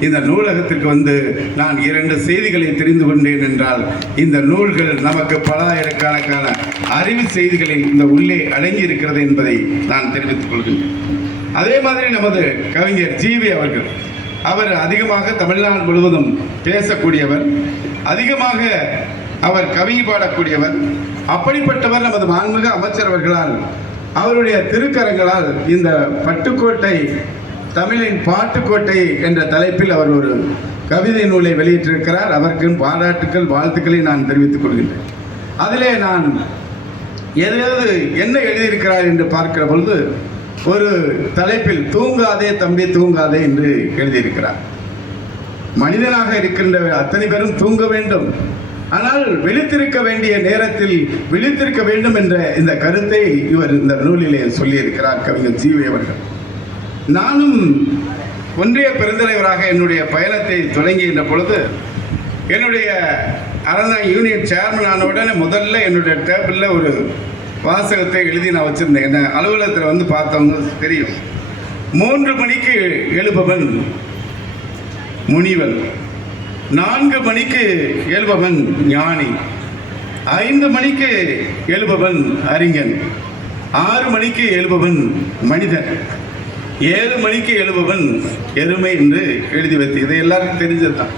இந்த நூலகத்திற்கு வந்து நான் இரண்டு செய்திகளை தெரிந்து கொண்டேன் என்றால் இந்த நூல்கள் நமக்கு பல ஆயிரக்கணக்கான அறிவு செய்திகளை இந்த உள்ளே அடங்கி இருக்கிறது என்பதை நான் தெரிவித்துக் கொள்கின்றேன். அதே மாதிரி நமது கவிஞர் ஜீவி அவர்கள் அவர் அதிகமாக தமிழ்நாடு முழுவதும் பேசக்கூடியவர் அதிகமாக அவர் கவி பாடக்கூடியவர் அப்படிப்பட்டவர் நமது மாண்புமிகு அமைச்சர் அவர்களால் அவருடைய திருக்கரங்களால் இந்த பட்டுக்கோட்டை தமிழின் பாட்டுக்கோட்டை என்ற தலைப்பில் அவர் ஒரு கவிதை நூலை வெளியிட்டிருக்கிறார். அதற்கு பாராட்டுக்கள் வாழ்த்துக்களை நான் தெரிவித்துக் கொள்கின்றேன். அதிலே நான் எதாவது என்ன எழுதியிருக்கிறார் என்று பார்க்கிற பொழுது ஒரு தலைப்பில் தூங்காதே தம்பி தூங்காதே என்று எழுதியிருக்கிறார். மனிதனாக இருக்கின்ற அத்தனை பேரும் தூங்க வேண்டும். ஆனால் விழித்திருக்க வேண்டிய நேரத்தில் விழித்திருக்க வேண்டும் என்ற இந்த கருத்தை இவர் இந்த நூலிலே சொல்லியிருக்கிறார் கவிஞர் ஜீவி அவர்கள். நானும் ஒன்றிய பெருந்தலைவராக என்னுடைய பயணத்தை தொடங்குகின்ற பொழுது என்னுடைய அரசாங்க யூனியன் சேர்மன் ஆன உடனே முதல்ல என்னுடைய டேபிளில் ஒரு வாசகத்தை எழுதி நான் வச்சுருந்தேன். என்ன அலுவலகத்தில் வந்து பார்த்தவங்க தெரியும். மூன்று மணிக்கு எழுபவன் முனிவன் நான்கு மணிக்கு எழுபவன் ஞானி ஐந்து மணிக்கு எழுபவன் அறிஞன் ஆறு மணிக்கு எழுபவன் மனிதன். ஏழு மணிக்கு எழுபவன் எருமை என்று எழுதி வைத்து இது எல்லாருக்கும் தெரிஞ்சது தான்